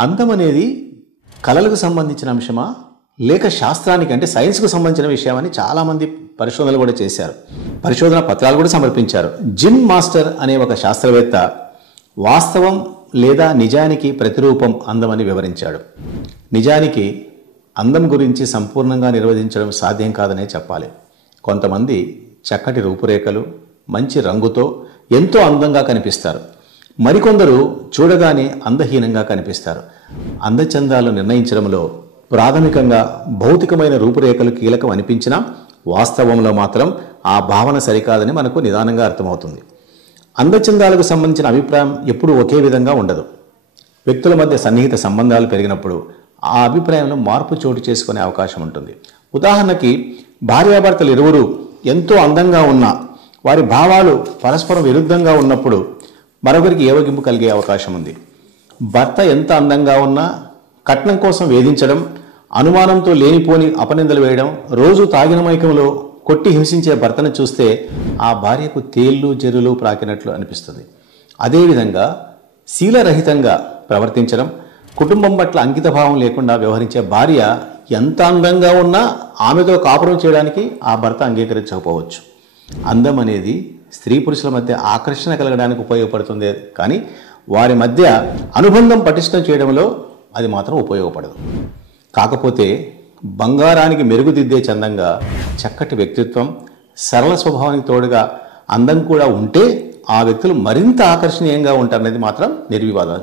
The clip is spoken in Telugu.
అందం అనేది కళలకు సంబంధించిన అంశమా లేక శాస్త్రానికి అంటే సైన్స్కు సంబంధించిన విషయమని చాలామంది పరిశోధనలు కూడా చేశారు. పరిశోధన పత్రాలు కూడా సమర్పించారు. జిమ్ మాస్టర్ అనే ఒక శాస్త్రవేత్త వాస్తవం లేదా నిజానికి ప్రతిరూపం అందమని వివరించాడు. నిజానికి అందం గురించి సంపూర్ణంగా నిర్వచించడం సాధ్యం కాదనే చెప్పాలి. కొంతమంది చక్కటి రూపురేఖలు, మంచి రంగుతో ఎంతో అందంగా కనిపిస్తారు. మరికొందరు చూడగానే అందహీనంగా కనిపిస్తారు. అందచందాలు నిర్ణయించడంలో ప్రాథమికంగా భౌతికమైన రూపురేఖలు కీలకం అనిపించినా వాస్తవంలో మాత్రం ఆ భావన సరికాదని మనకు నిదానంగా అర్థమవుతుంది. అందచందాలకు సంబంధించిన అభిప్రాయం ఎప్పుడూ ఒకే విధంగా ఉండదు. వ్యక్తుల మధ్య సన్నిహిత సంబంధాలు పెరిగినప్పుడు ఆ అభిప్రాయంలో మార్పు చోటు చేసుకునే అవకాశం ఉంటుంది. ఉదాహరణకి భార్యాభర్తలు ఇరువురు ఎంతో అందంగా ఉన్నా వారి భావాలు పరస్పరం విరుద్ధంగా ఉన్నప్పుడు మరొకరికి ఏవగింపు కలిగే అవకాశం ఉంది. భర్త ఎంత అందంగా ఉన్నా కట్నం కోసం వేధించడం, అనుమానంతో లేనిపోని అపనిందలు వేయడం, రోజు తాగిన మైకంలో కొట్టి హింసించే భర్తను చూస్తే ఆ భార్యకు తేళ్లు జెర్రులు ప్రాకినట్లు అనిపిస్తుంది. అదేవిధంగా శీలరహితంగా ప్రవర్తించడం, కుటుంబం పట్ల అంకితభావం లేకుండా వ్యవహరించే భార్య ఎంత అందంగా ఉన్నా ఆమెతో కాపురం చేయడానికి ఆ భర్త అంగీకరించకపోవచ్చు. అందం అనేది స్త్రీ పురుషుల మధ్య ఆకర్షణ కలగడానికి ఉపయోగపడుతుంది, కానీ వారి మధ్య అనుబంధం పటిష్టం చేయడంలో అది మాత్రం ఉపయోగపడదు. కాకపోతే బంగారానికి మెరుగుదిద్దే చందంగా చక్కటి వ్యక్తిత్వం, సరళ స్వభావానికి తోడుగా అందం కూడా ఉంటే ఆ వ్యక్తులు మరింత ఆకర్షణీయంగా ఉంటారనేది మాత్రం నిర్వివాదం.